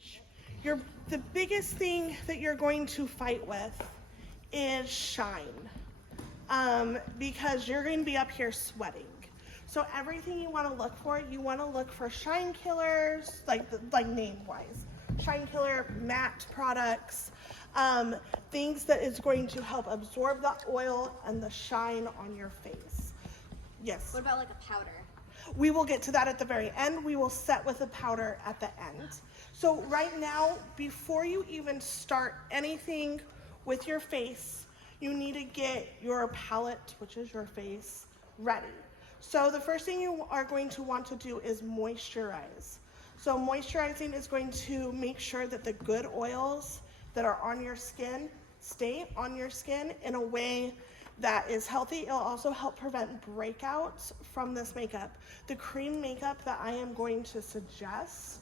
stage, the biggest thing that you're going to fight with is shine, because you're going to be up here sweating. So everything you want to look for shine killers, like name-wise, shine killer, matte products, things that is going to help absorb the oil and the shine on your face. Yes. What about like a powder? We will get to that at the very end. We will set with a powder at the end. So right now, before you even start anything with your face, you need to get your palette, which is your face, ready. So the first thing you are going to want to do is moisturize. So moisturizing is going to make sure that the good oils that are on your skin stay on your skin in a way that is healthy. It'll also help prevent breakouts from this makeup. The cream makeup that I am going to suggest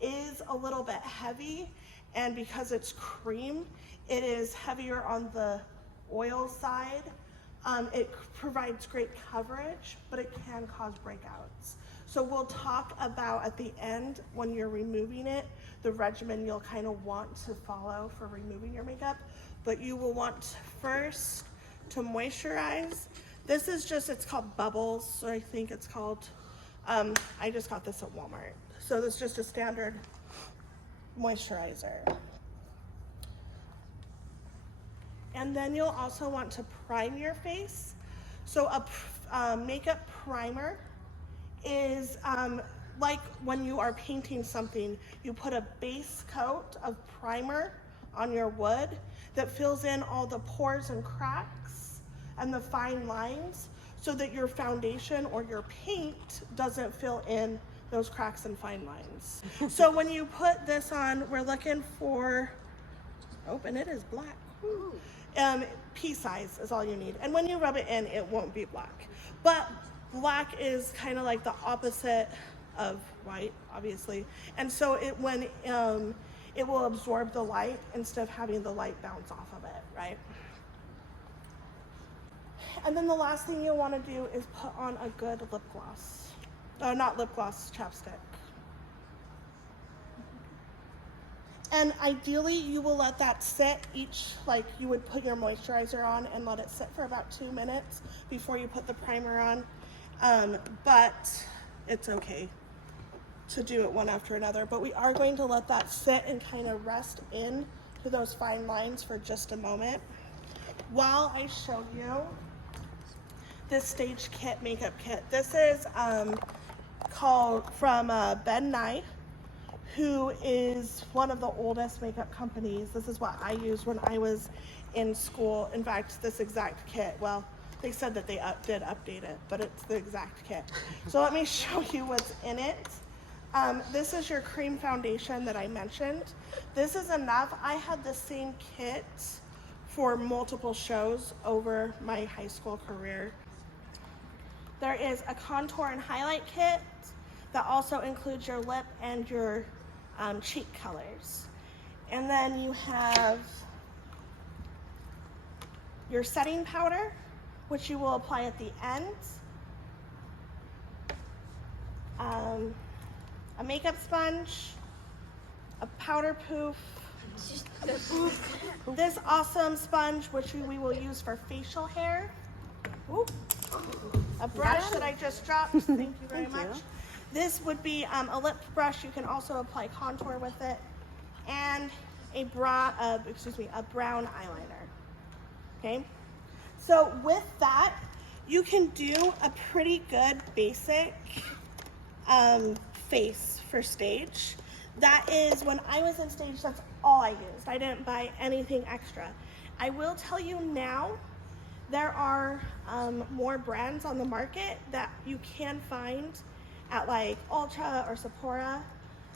is a little bit heavy, and because it's cream, it is heavier on the oil side. It provides great coverage, but it can cause breakouts. So we'll talk about at the end, when you're removing it, the regimen you'll kind of want to follow for removing your makeup. But you will want first to moisturize. This is just, it's called Bubbles, or I think it's called, I just got this at Walmart. So this is just a standard moisturizer. And then you'll also want to prime your face. So a makeup primer is like when you are painting something, you put a base coat of primer on your wood that fills in all the pores and cracks and the fine lines, so that your foundation or your paint doesn't fill in those cracks and fine lines. So when you put this on, we're looking for, oh, and it is black. Pea size is all you need. And when you rub it in, it won't be black. But black is kind of like the opposite of white, obviously. And so it will absorb the light instead of having the light bounce off of it, right? And then the last thing you'll want to do is put on a good lip gloss. Not lip gloss, chapstick. And ideally, you will let that sit like you would put your moisturizer on and let it sit for about 2 minutes before you put the primer on. But it's okay to do it one after another. But we are going to let that sit and kind of rest in to those fine lines for just a moment while I show you this stage kit, makeup kit. This is called from Ben Nye, who is one of the oldest makeup companies. This is what I used when I was in school. In fact, this exact kit, well, they said that they did update it, but it's the exact kit. So let me show you what's in it. This is your cream foundation that I mentioned. This is enough. I had the same kit for multiple shows over my high school career. There is a contour and highlight kit that also includes your lip and your cheek colors. And then you have your setting powder, which you will apply at the end. A makeup sponge, a powder poof, this awesome sponge, which we will use for facial hair. Ooh. A brush that I just dropped, thank you very much. This would be a lip brush. You can also apply contour with it, and a brown eyeliner. Okay, so with that, you can do a pretty good basic face for stage. That is, when I was in stage, that's all I used. I didn't buy anything extra. I will tell you now, there are more brands on the market that you can find at like Ulta or Sephora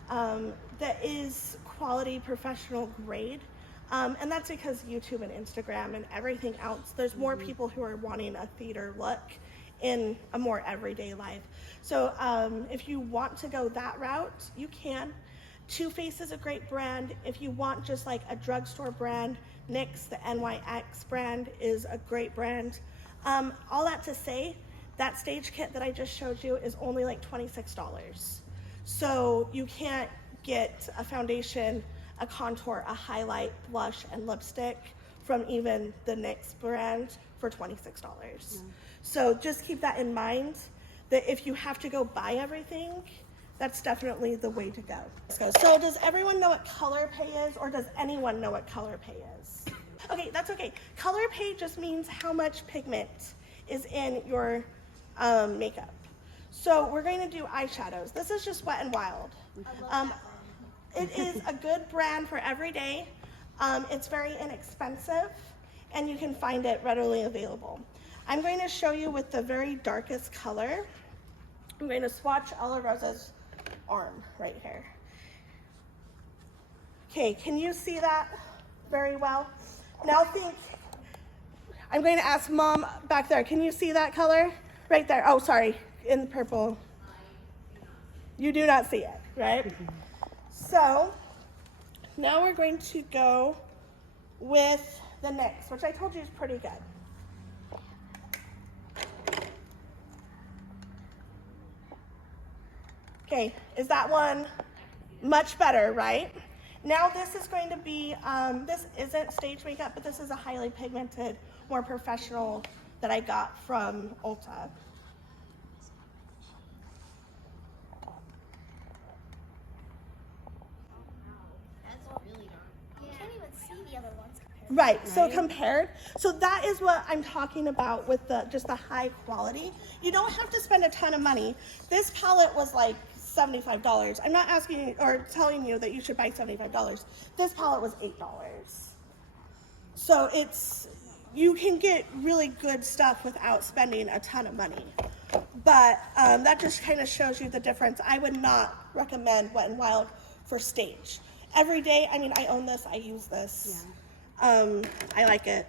that is quality professional grade. And that's because YouTube and Instagram and everything else, there's more people who are wanting a theater look in a more everyday life. So if you want to go that route, you can. Too Faced is a great brand. If you want just like a drugstore brand, NYX, the NYX brand, is a great brand. All that to say, that stage kit that I just showed you is only like $26. So you can't get a foundation, a contour, a highlight, blush, and lipstick from even the NYX brand for $26. So just keep that in mind, that if you have to go buy everything, that's definitely the way to go. So does everyone know what color pay is, or does anyone know what color pay is? Okay, that's okay. Color pay just means how much pigment is in your makeup. So we're going to do eyeshadows. This is just Wet n Wild. It is a good brand for every day. It's very inexpensive, and you can find it readily available. I'm going to show you with the very darkest color. I'm going to swatch Ella Rosa's arm right here. Okay, can you see that very well? Now think, I'm going to ask Mom back there, can you see that color? Right there, oh sorry, in purple. You do not see it, right? So, now we're going to go with the NYX, which I told you is pretty good. Okay, is that one much better, right? Now this is going to be, this isn't stage makeup, but this is a highly pigmented, more professional that I got from Ulta. That's really dark. You can't even see the other ones compared. Right, so compared, so that is what I'm talking about with the just the high quality. You don't have to spend a ton of money. This palette was like $75. I'm not asking you or telling you that you should buy $75. This palette was $8. So it's, you can get really good stuff without spending a ton of money. But that just kind of shows you the difference. I would not recommend Wet n Wild for stage. Every day, I mean, I own this, I use this. Yeah. I like it.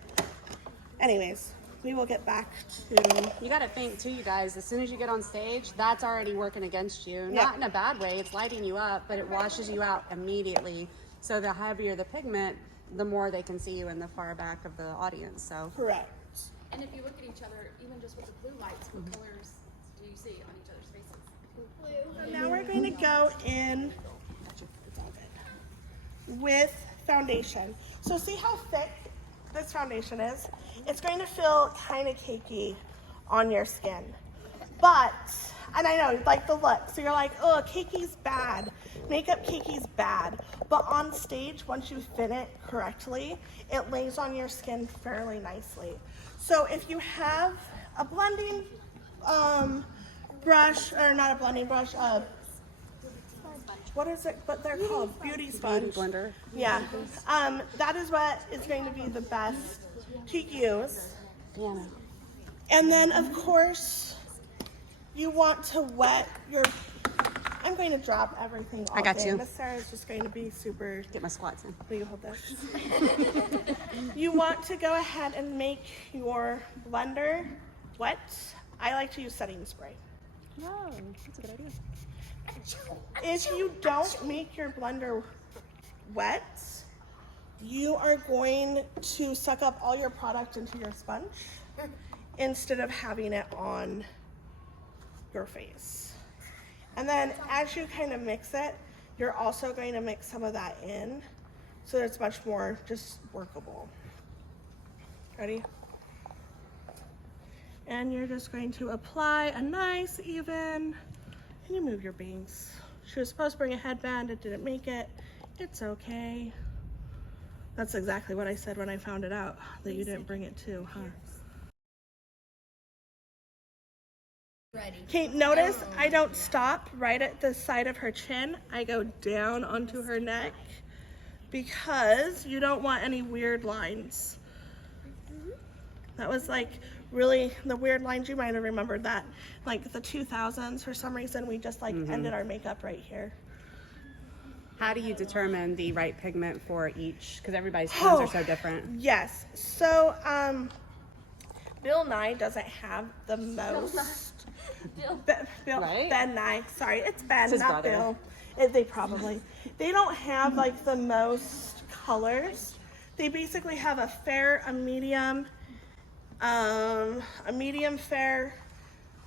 Anyways, we will get back to... You gotta think too, you guys, as soon as you get on stage, that's already working against you. Not in a bad way, it's lighting you up, but it washes you out immediately. So the heavier the pigment, the more they can see you in the far back of the audience, so. Correct. And if you look at each other, even just with the blue lights, what colors do you see on each other's faces? So now we're going to go in with foundation. So see how thick this foundation is? It's going to feel kind of cakey on your skin. But, and I know, like the look, so you're like, oh, cakey's bad. Makeup cakey's bad. But on stage, once you fit it correctly, it lays on your skin fairly nicely. So if you have a blending brush, or not a blending brush, what is it? But they're called beauty sponge. Beauty blender. Yeah. That is what is going to be the best to use. Yeah. And then, of course, you want to wet your... I'm going to drop everything all I got day. you. Miss Sarah is just going to be super... Get my squats in. Will you hold this? You want to go ahead and make your blender wet. I like to use setting spray. Oh, that's a good idea. If you don't make your blender wet, you are going to suck up all your product into your sponge instead of having it on your face. And then as you kind of mix it, you're also going to mix some of that in so that it's much more just workable. Ready? And you're just going to apply a nice even, and you move your bangs. She was supposed to bring a headband, it didn't make it. It's okay. That's exactly what I said when I found it out, that you didn't bring it too, huh? Okay, notice I don't stop right at the side of her chin. I go down onto her neck because you don't want any weird lines. That was like really the weird lines. You might have remembered that. Like the 2000s, for some reason, we just like ended our makeup right here. How do you determine the right pigment for each? Because everybody's skins are so different. Yes. So, Bill Nye doesn't have the most. Bill, Right? Ben Nye. Sorry, it's Ben, It's his not brother. Bill. They probably. They don't have like the most colors. They basically have a fair, a medium fair,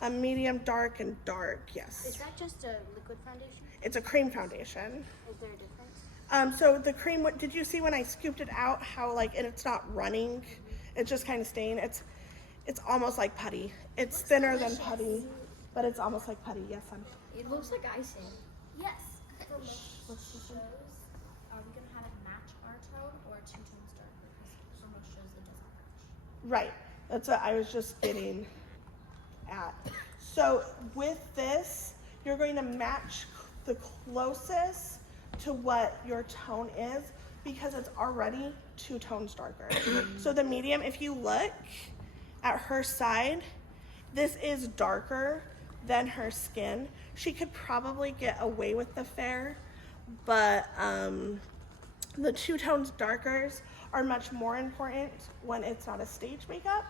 a medium dark, and dark. Yes. Is that just a liquid foundation? It's a cream foundation. Is there a difference? So the cream, did you see when I scooped it out how like it's not running? It's just kind of staying. It's almost like putty. It's thinner than putty, but it's almost like putty. Yes, honey. It looks like icing. Yes. For most shows, are we gonna have it match our tone or 2 tones darker? Because for most shows it doesn't match. Right. That's what I was just getting at. So with this, you're going to match the closest to what your tone is because it's already 2 tones darker. So the medium, if you look at her side, this is darker than her skin. She could probably get away with the fair, but the 2 tones darkers are much more important when it's not a stage makeup,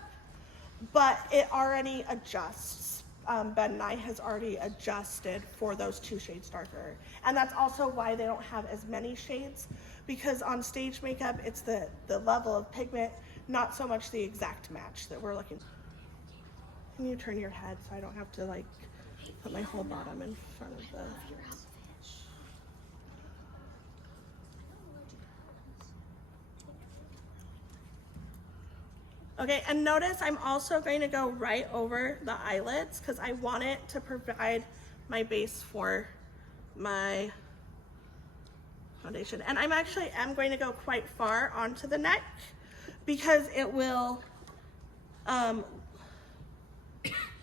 but it already adjusts. Ben and I has already adjusted for those 2 shades darker. And that's also why they don't have as many shades, because on stage makeup, it's the level of pigment, not so much the exact match that we're looking for. Can you turn your head so I don't have to like put my whole bottom in front of the... Okay, and notice I'm also going to go right over the eyelids because I want it to provide my base for my foundation. And I'm going to go quite far onto the neck because it will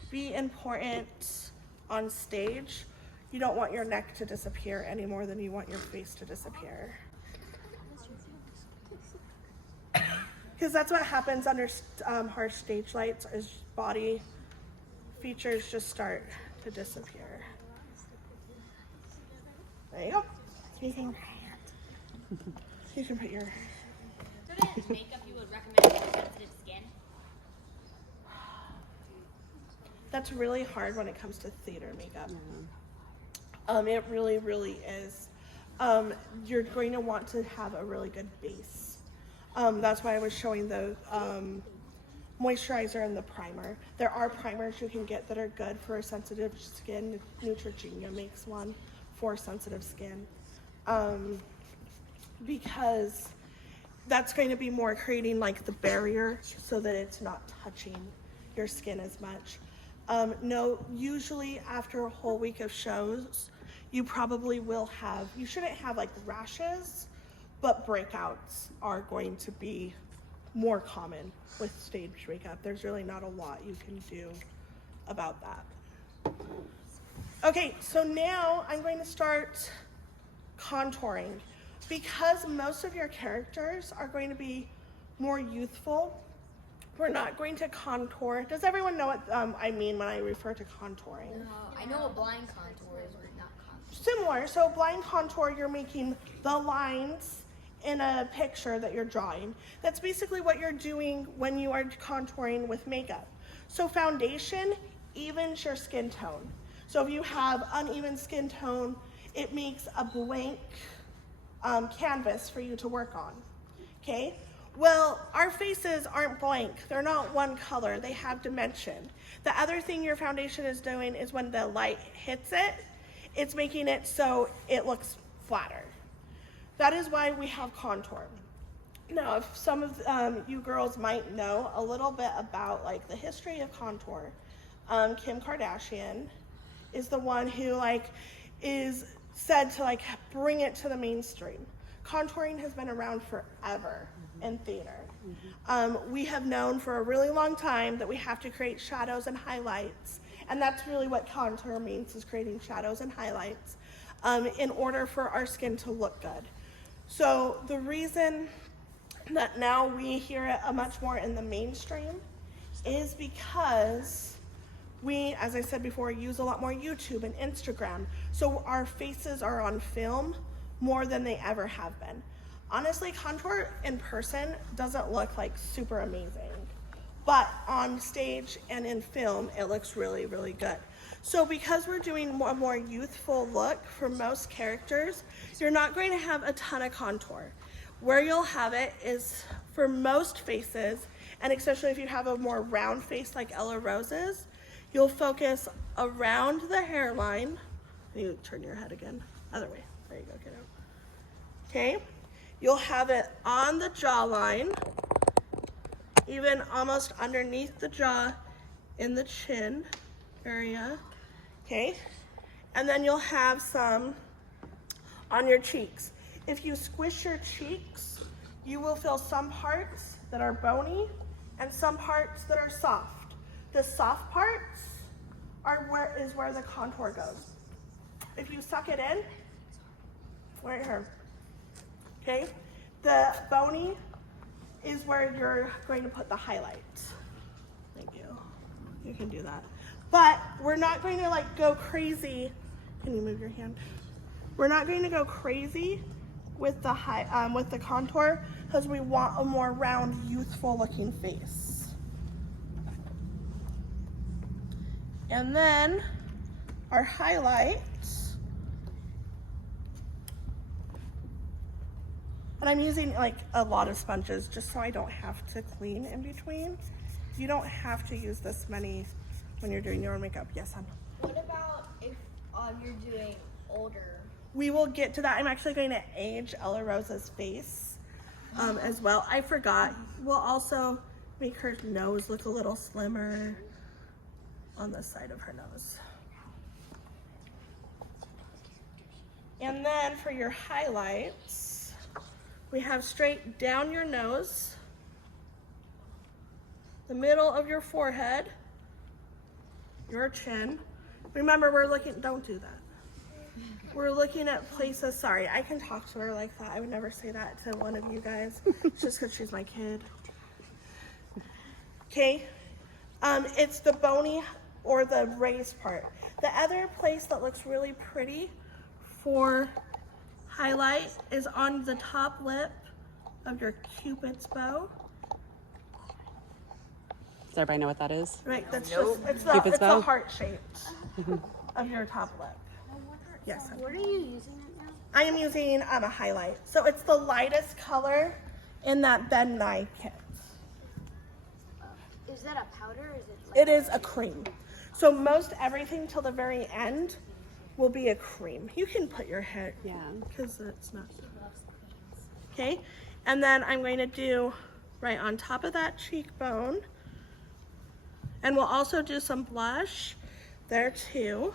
be important on stage. You don't want your neck to disappear any more than you want your face to disappear. Because that's what happens under harsh stage lights is body features just start to disappear. There you go. You can put your... So then makeup you would recommend for sensitive skin? That's really hard when it comes to theater makeup. It really, really is. You're going to want to have a really good base. That's why I was showing the moisturizer and the primer. There are primers you can get that are good for sensitive skin. Neutrogena makes one for sensitive skin. Because that's going to be more creating like the barrier so that it's not touching your skin as much. No, usually after a whole week of shows, you probably will have, you shouldn't have like rashes, but breakouts are going to be more common with stage makeup. There's really not a lot you can do about that. Okay, so now I'm going to start contouring. Because most of your characters are going to be more youthful, we're not going to contour. Does everyone know what I mean when I refer to contouring? I know what blind contour is, but not contour. Similar, so blind contour, you're making the lines in a picture that you're drawing. That's basically what you're doing when you are contouring with makeup. So foundation evens your skin tone. So if you have uneven skin tone, it makes a blank canvas for you to work on, okay? Well, our faces aren't blank. They're not one color. They have dimension. The other thing your foundation is doing is when the light hits it, it's making it so it looks flatter. That is why we have contour. Now, if some of you girls might know a little bit about like the history of contour, Kim Kardashian is the one who like is said to like bring it to the mainstream. Contouring has been around forever in theater. We have known for a really long time that we have to create shadows and highlights, and that's really what contour means, is creating shadows and highlights in order for our skin to look good. So the reason that now we hear it much more in the mainstream is because we, as I said before, use a lot more YouTube and Instagram. So our faces are on film more than they ever have been. Honestly, contour in person doesn't look like super amazing, but on stage and in film, it looks really, really good. So because we're doing a more youthful look for most characters, you're not going to have a ton of contour. Where you'll have it is for most faces, and especially if you have a more round face like Ella Rose's, you'll focus around the hairline. You turn your head again. Other way. There you go, kiddo. Okay. You'll have it on the jawline, even almost underneath the jaw in the chin area. Okay. And then you'll have some on your cheeks. If you squish your cheeks, you will feel some parts that are bony and some parts that are soft. The soft parts are where the contour goes. If you suck it in, right here. Okay? The bony is where you're going to put the highlight. Thank you. You can do that. But we're not going to like go crazy. Can you move your hand? We're not going to go crazy with the contour because we want a more round, youthful looking face. And then our highlights. And I'm using like a lot of sponges just so I don't have to clean in between. You don't have to use this many when you're doing your own makeup. Yes, hon. What about if you're doing older? We will get to that. I'm actually going to age Ella Rosa's face as well. I forgot. We'll also make her nose look a little slimmer on the side of her nose. And then for your highlights, we have straight down your nose, the middle of your forehead, your chin. Remember, we're looking, don't do that. We're looking at places, sorry, I can talk to her like that. I would never say that to one of you guys, just because she's my kid. Okay, it's the bony or the raised part. The other place that looks really pretty for highlight is on the top lip of your Cupid's bow. Does everybody know what that is? Right, that's just, it's Cupid's the bow? heart shape of your top lip. Yes. What are you using it now? I am using a highlight. So it's the lightest color in that Ben Nye kit. Is that a powder or is it It is a cream. So most everything till the very end will be a cream. You can put your hair, Yeah. because it's not. Okay, and then I'm going to do right on top of that cheekbone. And we'll also do some blush there too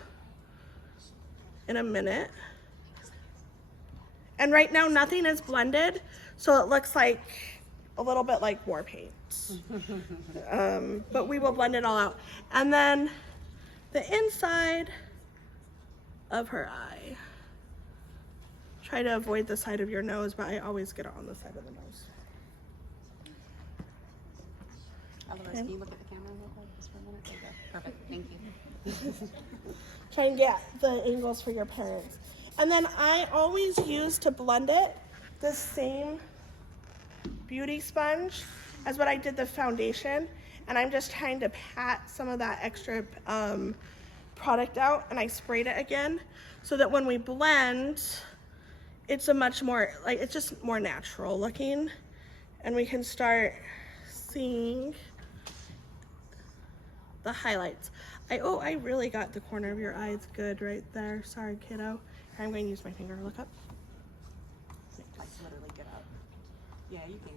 in a minute. And right now nothing is blended, so it looks like a little bit like war paint. But we will blend it all out. And then the inside of her eye. Try to avoid the side of your nose, but I always get it on the side of the nose. Otherwise, can you look at the camera real quick just for a minute? There you go. Perfect. Thank you. Try and get the angles for your parents. And then I always use to blend it the same beauty sponge as what I did the foundation. And I'm just trying to pat some of that extra product out, and I sprayed it again so that when we blend, it's a much more, like, it's just more natural looking. And we can start seeing the highlights. I really got the corner of your eyes good right there. Sorry, kiddo. I'm going to use my finger. Look up. Like literally get up. Yeah, you can.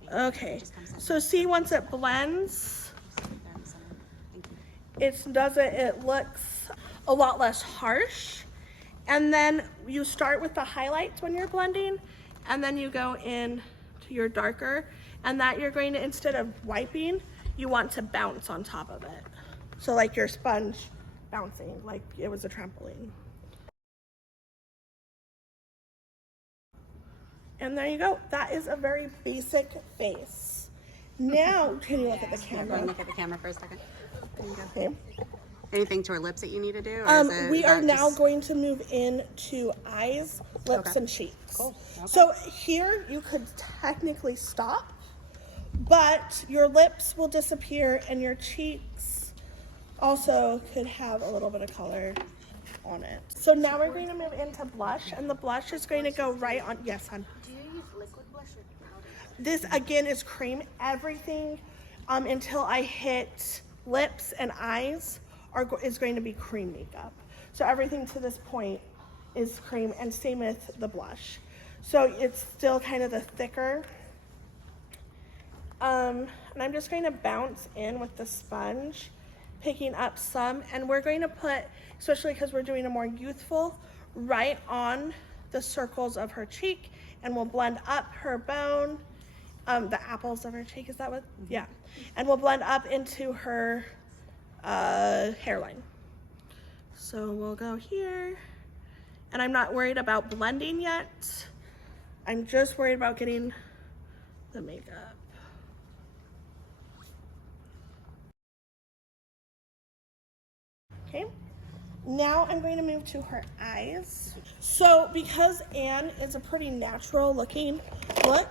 Thank you. Okay. Just come sit So see, once it blends, right there in the center. Thank you. it looks a lot less harsh. And then you start with the highlights when you're blending, and then you go in to your darker, and that you're going to, instead of wiping, you want to bounce on top of it. So like your sponge bouncing, like it was a trampoline. And there you go. That is a very basic face. Now, can you look at the Go camera? and look at the camera for a second. There you go. Okay. Anything to her lips that you need to do? Or is it We are that now just- going to move into eyes, lips, Okay. and cheeks. Cool. Okay. So here you could technically stop, but your lips will disappear and your cheeks also could have a little bit of color on it. So now we're going to move into blush, and the blush is going to go right on. Yes, hon. Do you use liquid blush or powder? This again is cream. Everything until I hit lips and eyes is going to be cream makeup. So everything to this point is cream, and same with the blush. So it's still kind of the thicker. And I'm just going to bounce in with the sponge, picking up some, and we're going to put, especially because we're doing a more youthful, right on the circles of her cheek, and we'll blend up her bone, the apples of her cheek, is that what? Yeah. And we'll blend up into her hairline. So we'll go here, and I'm not worried about blending yet. I'm just worried about getting the makeup. Okay, now I'm going to move to her eyes. So because Anne is a pretty natural looking look,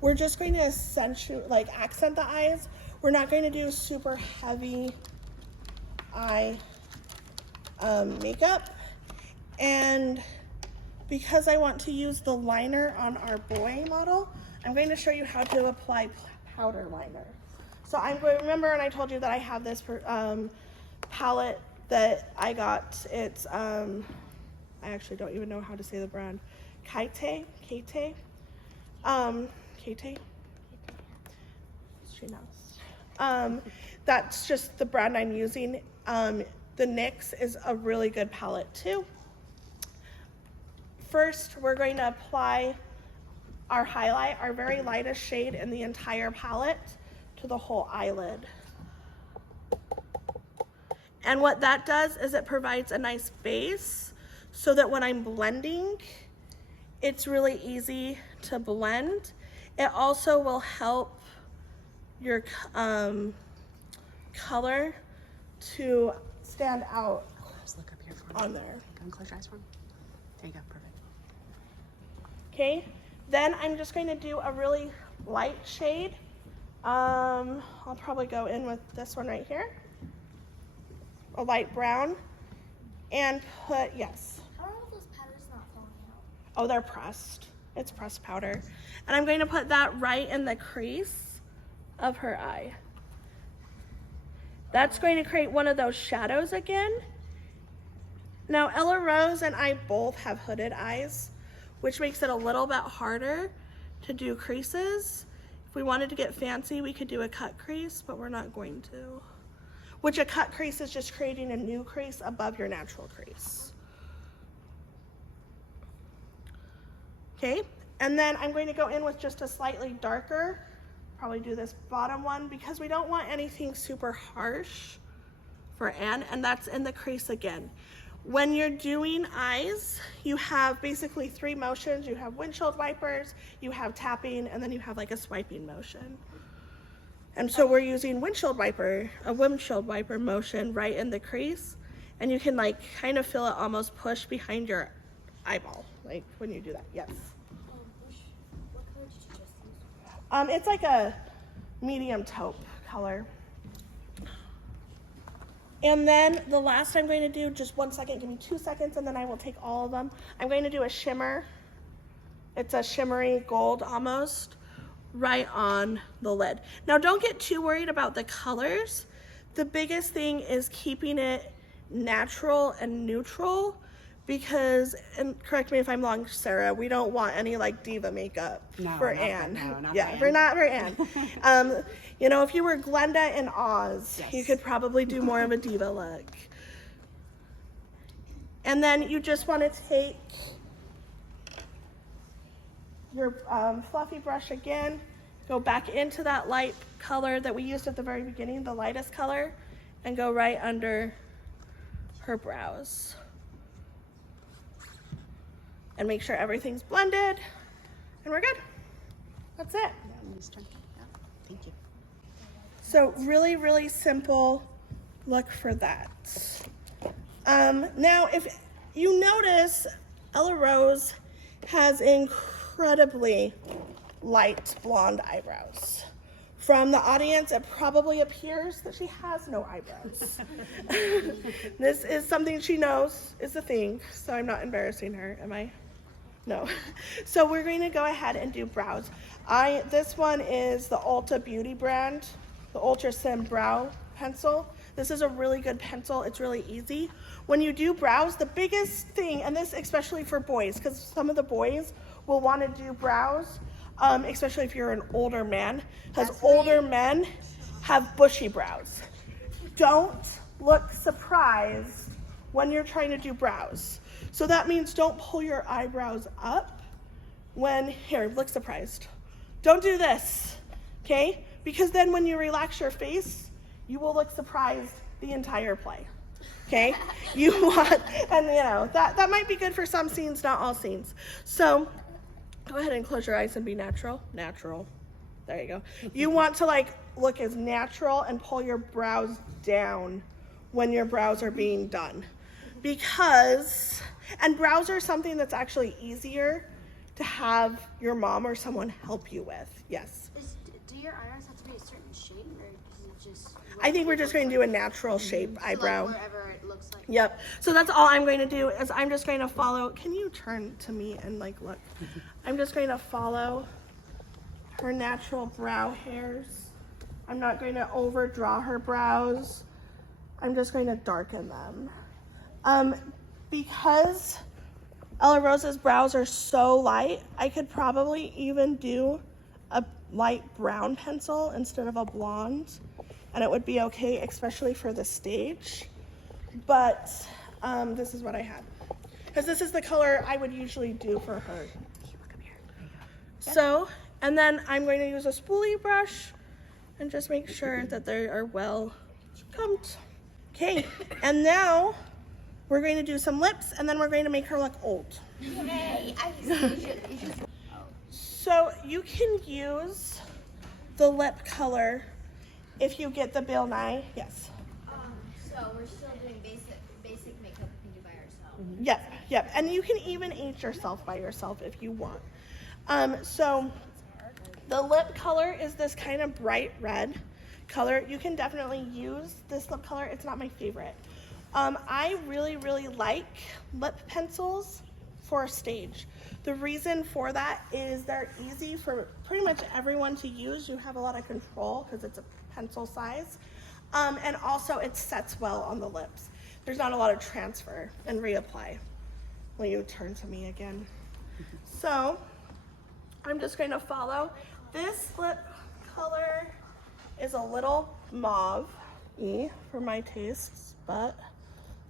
we're just going to accent the eyes. We're not going to do super heavy eye makeup. And because I want to use the liner on our boy model, I'm going to show you how to apply powder liner. So I'm going, remember, and I told you that I have this palette that I got. It's I actually don't even know how to say the brand. Kate. She knows. That's just the brand I'm using. The NYX is a really good palette too. First, we're going to apply our highlight, our very lightest shade in the entire palette, to the whole eyelid. And what that does is it provides a nice base so that when I'm blending, it's really easy to blend. It also will help your color to stand out Just look up here for me. on there. Go and close your eyes for me. There you go, perfect. Okay, then I'm just going to do a really light shade. I'll probably go in with this one right here, a light brown, and put, yes. How are those powders not falling out? Oh, they're pressed. It's pressed powder. And I'm going to put that right in the crease of her eye. That's going to create one of those shadows again. Now, Ella Rose and I both have hooded eyes, which makes it a little bit harder to do creases. If we wanted to get fancy, we could do a cut crease, but we're not going to. Which a cut crease is just creating a new crease above your natural crease. Okay, and then I'm going to go in with just a slightly darker, probably do this bottom one, because we don't want anything super harsh for Anne, and that's in the crease again. When you're doing eyes, you have basically 3 motions. You have windshield wipers, you have tapping, and then you have like a swiping motion. And so we're using a windshield wiper motion right in the crease, and you can like kind of feel it almost push behind your eyeball, like when you do that, yes. What color did you just use? It's like a medium taupe color. And then the last I'm going to do, just 1 second, give me 2 seconds, and then I will take all of them. I'm going to do a shimmer. It's a shimmery gold almost, right on the lid. Now don't get too worried about the colors. The biggest thing is keeping it natural and neutral, because, and correct me if I'm wrong, Sarah, we don't want any like diva makeup for Anne. Not for Anne. You know, if you were Glenda in Oz, yes, you could probably do more of a diva look. And then you just want to take your fluffy brush again, go back into that light color that we used at the very beginning, the lightest color, and go right under her brows. And make sure everything's blended, and we're good. That's it. Thank you. So really, really simple look for that. Now, if you notice, Ella Rose has incredibly light blonde eyebrows. From the audience, it probably appears that she has no eyebrows. This is something she knows is a thing, so I'm not embarrassing her, am I? No. So we're going to go ahead and do brows. This one is the Ulta Beauty brand, the Ultra Sim Brow Pencil. This is a really good pencil. It's really easy. When you do brows, the biggest thing, and this especially for boys, because some of the boys will want to do brows, especially if you're an older man, because older men have bushy brows. Don't look surprised when you're trying to do brows. So that means don't pull your eyebrows up when, here, look surprised. Don't do this, okay? Because then when you relax your face, you will look surprised the entire play, okay? You want, and you know, that might be good for some scenes, not all scenes. So go ahead and close your eyes and be natural. Natural. There you go. You want to like look as natural and pull your brows down when your brows are being done. Because, and brows are something that's actually easier to have your mom or someone help you with. Yes. Do your eyebrows have to be a certain shape, or is it just? I think we're just going to do a natural shape eyebrow. So like wherever it looks like. Yep. So that's all I'm going to do is I'm just going to follow. Can you turn to me and like look? I'm just going to follow her natural brow hairs. I'm not going to overdraw her brows. I'm just going to darken them. Because Ella Rosa's brows are so light, I could probably even do a light brown pencil instead of a blonde, and it would be okay, especially for the stage. But this is what I had, because this is the color I would usually do for her. So, and then I'm going to use a spoolie brush and just make sure that they are well combed. Okay, and now we're going to do some lips, and then we're going to make her look old. Hey, So you can use the lip color if you get the Bill Nye. Yes. so we're still doing basic makeup we can do by ourselves. Yep. And you can even age yourself by yourself if you want. So the lip color is this kind of bright red color. You can definitely use this lip color. It's not my favorite. I really like lip pencils for a stage. The reason for that is they're easy for pretty much everyone to use. You have a lot of control because it's a pencil size. And also it sets well on the lips. There's not a lot of transfer and reapply. Will you turn to me again? So I'm just going to follow. This lip color is a little mauve-y for my tastes, but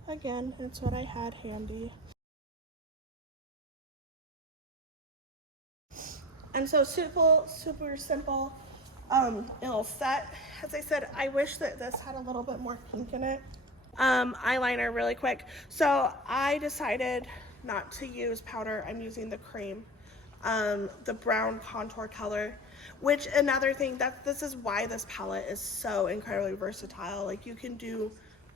again, it's what I had handy. And so super simple. It'll set. As I said, I wish that this had a little bit more pink in it. Eyeliner really quick. So I decided not to use powder. I'm using the cream, the brown contour color, which another thing this is why this palette is so incredibly versatile. Like you can do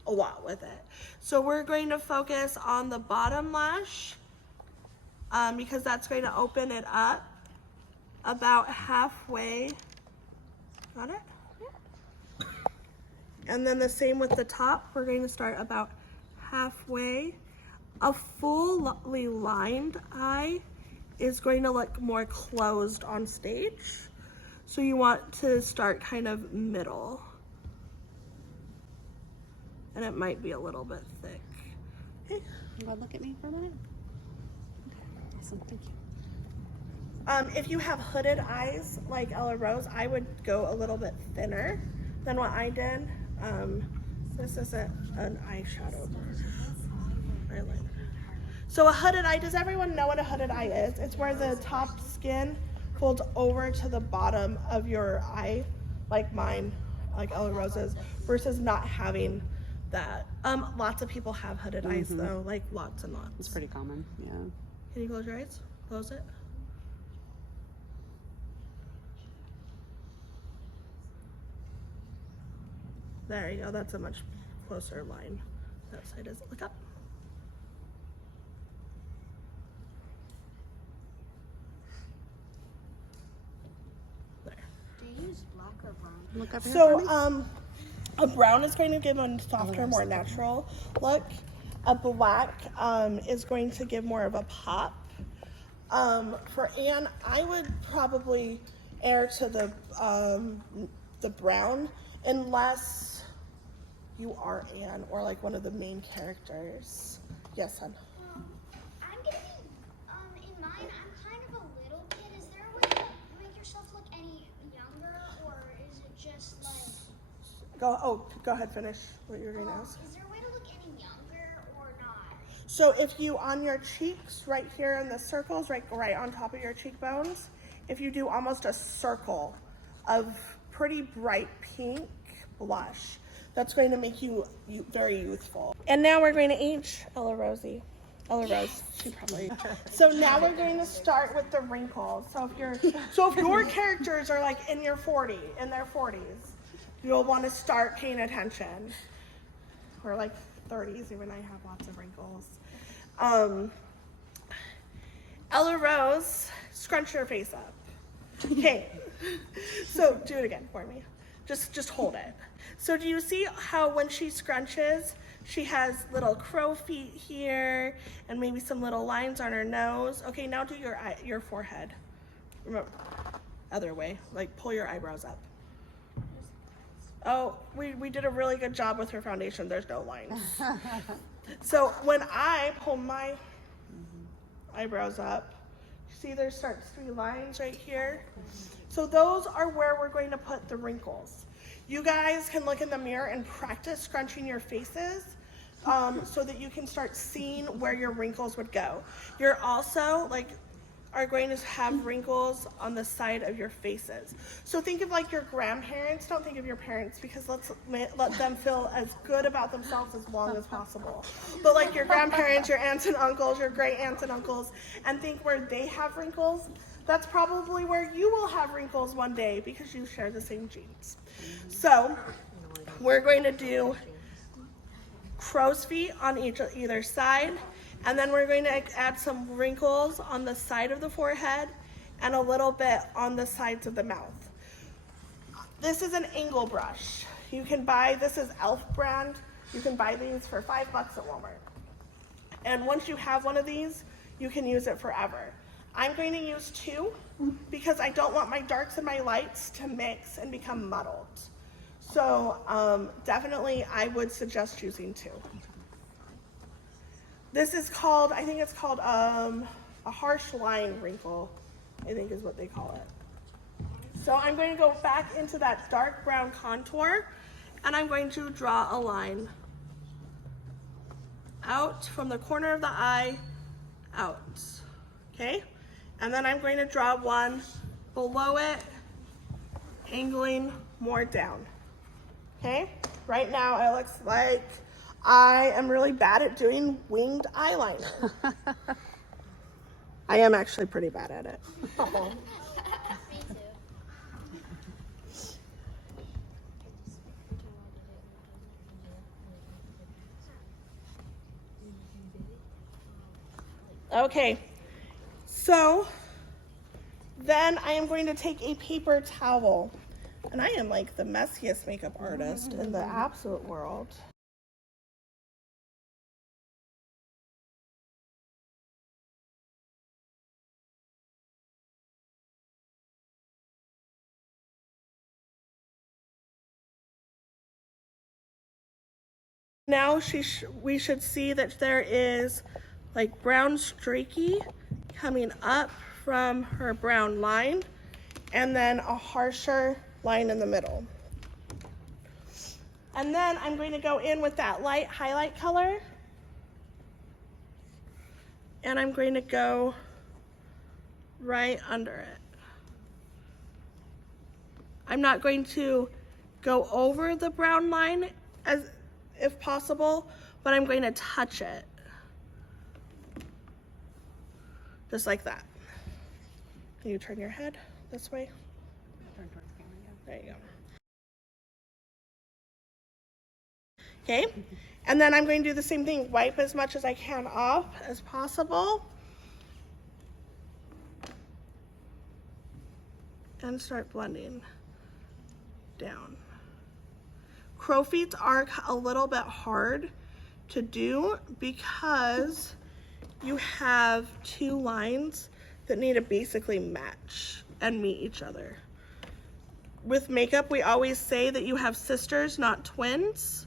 a lot with it. So we're going to focus on the bottom lash, because that's going to open it up about halfway. Got it? Yeah. And then the same with the top. We're going to start about halfway. A fully lined eye is going to look more closed on stage. So you want to start kind of middle. And it might be a little bit thick. Okay. You want to look at me for a minute? Okay. Awesome, thank you. If you have hooded eyes like Ella Rose, I would go a little bit thinner than what I did. This isn't an eyeshadow eyeliner. So a hooded eye, does everyone know what a hooded eye is? It's where the top skin folds over to the bottom of your eye, like mine, like Ella Rose's, versus not having that. Lots of people have hooded eyes though, like lots and lots. It's pretty common, yeah. Can you close your eyes? Close it. There you go, that's a much closer line. That side is, look up. There. Do you use black or brown? Look up here for me. So, a brown is going to give a softer, more natural look. A black is going to give more of a pop. For Anne, I would probably err to the brown, unless you are Anne or like one of the main characters. Yes, hon. I'm gonna be, in mine, I'm kind of a little kid. Is there a way to make yourself look any younger, or is it just like... Go ahead, finish what you were going to ask. Is there a way to look any younger or not? So if you, on your cheeks, right here in the circles, right on top of your cheekbones, if you do almost a circle of pretty bright pink blush, that's going to make you very youthful. And now we're going to age Ella Rose. She probably. So now we're going to start with the wrinkles. So if your characters are like in their 40s, you'll want to start paying attention. Or like 30s, even I have lots of wrinkles. Ella Rose, scrunch your face up. Okay. So do it again for me. Just hold it. So do you see how when she scrunches, she has little crow feet here and maybe some little lines on her nose? Okay, now do your forehead. Remember, other way, like pull your eyebrows up. Oh, we did a really good job with her foundation. There's no lines. So when I pull my eyebrows up, see there starts 3 lines right here. So those are where we're going to put the wrinkles. You guys can look in the mirror and practice scrunching your faces so that you can start seeing where your wrinkles would go. You're also are going to have wrinkles on the side of your faces. So think of like your grandparents. Don't think of your parents, because let them feel as good about themselves as long as possible. But like your grandparents, your aunts and uncles, your great aunts and uncles, and think where they have wrinkles. That's probably where you will have wrinkles one day because you share the same genes. So we're going to do crow's feet on either side. And then we're going to add some wrinkles on the side of the forehead and a little bit on the sides of the mouth. This is an angle brush. You can buy, this is e.l.f. brand. You can buy these for $5 at Walmart. And once you have one of these, you can use it forever. I'm going to use 2 because I don't want my darks and my lights to mix and become muddled. So definitely I would suggest using 2. This is called, I think it's called a harsh line wrinkle, I think is what they call it. So I'm going to go back into that dark brown contour and I'm going to draw a line out from the corner of the eye out, okay? And then I'm going to draw one below it, angling more down, okay? Right now it looks like I am really bad at doing winged eyeliner. I am actually pretty bad at it. Me too. Okay, so then I am going to take a paper towel, and I am like the messiest makeup artist in the absolute world. Now we should see that there is like brown streaky coming up from her brown line and then a harsher line in the middle. And then I'm going to go in with that light highlight color and I'm going to go right under it. I'm not going to go over the brown line if possible, but I'm going to touch it. Just like that. Can you turn your head this way? Turn towards the camera, yeah. There you go. Okay, and then I'm going to do the same thing. Wipe as much as I can off as possible. And start blending down. Crow feet are a little bit hard to do because you have 2 lines that need to basically match and meet each other. With makeup, we always say that you have sisters, not twins.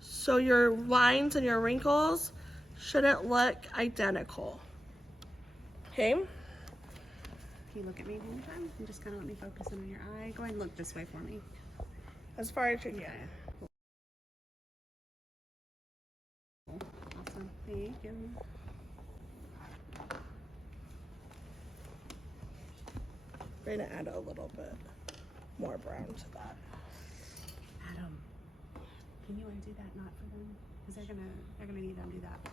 So your lines and your wrinkles shouldn't look identical. Okay? Can you look at me one time and just kind of let me focus in on your eye? Go ahead and look this way for me. As far as you can. Awesome. Thank you. We're gonna add a little bit more brown to that. Adam, can you undo that knot for them? Because they're gonna need to undo that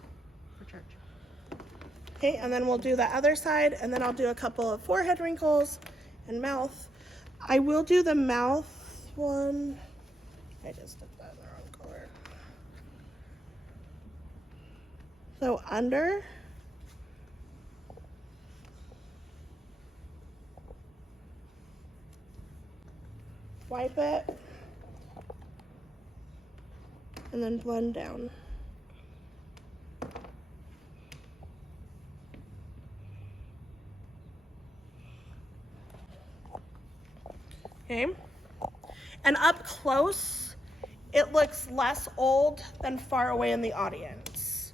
for church. Okay, and then we'll do the other side, and then I'll do a couple of forehead wrinkles and mouth. I will do the mouth one. I just did that in the wrong color. So under. Wipe it. And then blend down. Okay. And up close, it looks less old than far away in the audience.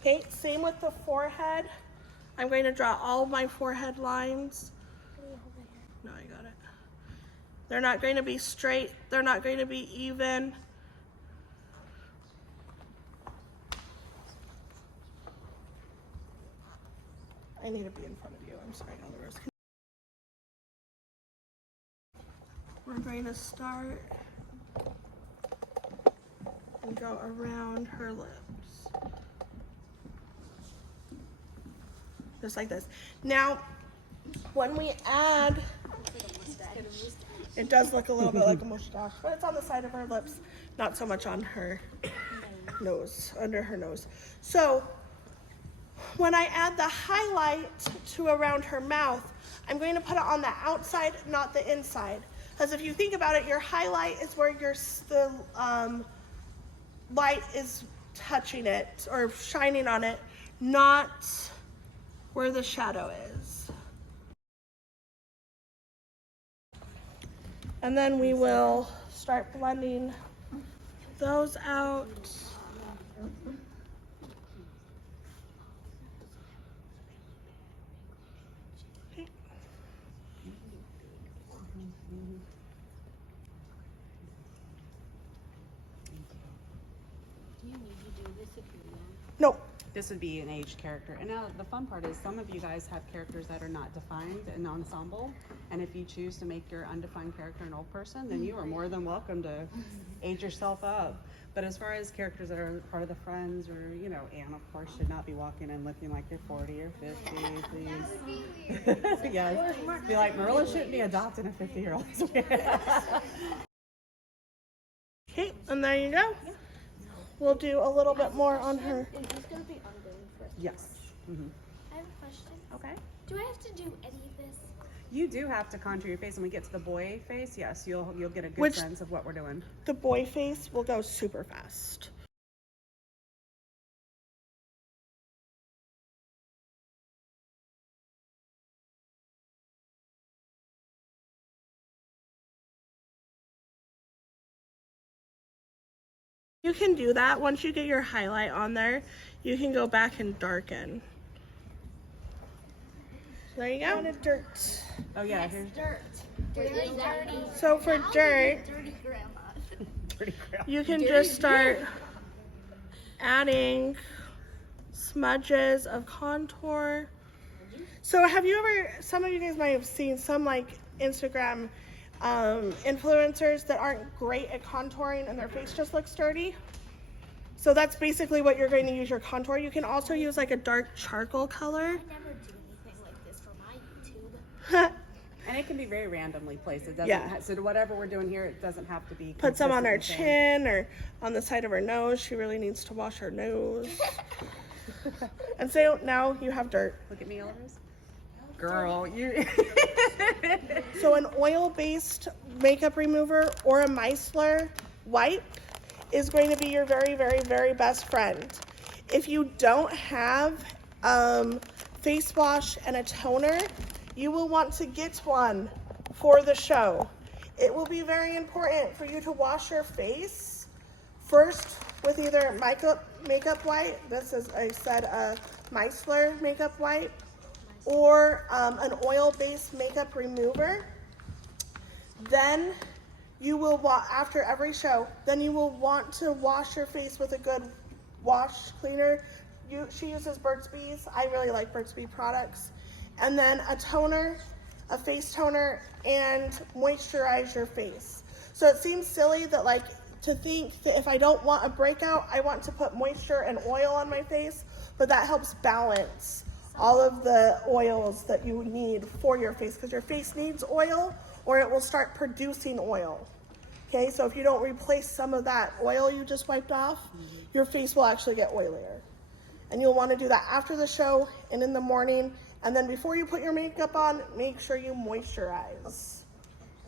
Okay, same with the forehead. I'm going to draw all my forehead lines. No, I got it. They're not going to be straight. They're not going to be even. I need to be in front of you. I'm sorry, Oliver. We're going to start and go around her lips. Just like this. Now, when we add, it does look a little bit like a mustache, but it's on the side of her lips, not so much on her nose, under her nose. So, when I add the highlight to around her mouth, I'm going to put it on the outside, not the inside. Because if you think about it, your highlight is where the light is touching it or shining on it, not where the shadow is. And then we will start blending those out. No. This would be an aged character. And now the fun part is some of you guys have characters that are not defined in ensemble. And if you choose to make your undefined character an old person, then you are more than welcome to age yourself up. But as far as characters that are part of the Friends or, you know, Anne, of course, should not be walking in looking like they're 40 or 50, please. Yes. Be like, Marilla shouldn't be adopting a 50-year-old. Okay, and there you go. We'll do a little bit more on her. Is this gonna be ongoing for us? Yes. Mm-hmm. I have a question. Okay. Do I have to do any of this? You do have to contour your face. When we get to the boy face, yes, you'll get a good sense of what we're doing. The boy face will go super fast. You can do that. Once you get your highlight on there, you can go back and darken. So there you go. And dirt. Oh yeah, here's Dirt. Dirty. So for dirt, Dirty grandma. pretty crap. you can just start adding smudges of contour. So have you ever, some of you guys might have seen some like Instagram influencers that aren't great at contouring and their face just looks dirty. So that's basically what you're going to use your contour. You can also use like a dark charcoal color. I never do anything like this for my YouTube. And it can be very randomly placed. It doesn't. Yeah. So whatever we're doing here, it doesn't have to be. Put some on her consistently the same. chin or on the side of her nose. She really needs to wash her nose. And so now you have dirt. Look at me, Elvis. Girl, you. So an oil-based makeup remover or a micellar wipe is going to be your very, very, very best friend. If you don't have face wash and a toner, you will want to get one for the show. it will be very important for you to wash your face first with either makeup white. This is, I said, a micellar makeup white, or an oil-based makeup remover. Then you will after every show, then you will want to wash your face with a good wash cleaner. She uses Burt's Bees. I really like Burt's Bee products. And then a toner, a face toner, and moisturize your face. So it seems silly that like to think that if I don't want a breakout, I want to put moisture and oil on my face, but that helps balance all of the oils that you need for your face, because your face needs oil or it will start producing oil. Okay, so if you don't replace some of that oil you just wiped off, your face will actually get oilier. And you'll want to do that after the show and in the morning. And then before you put your makeup on, make sure you moisturize.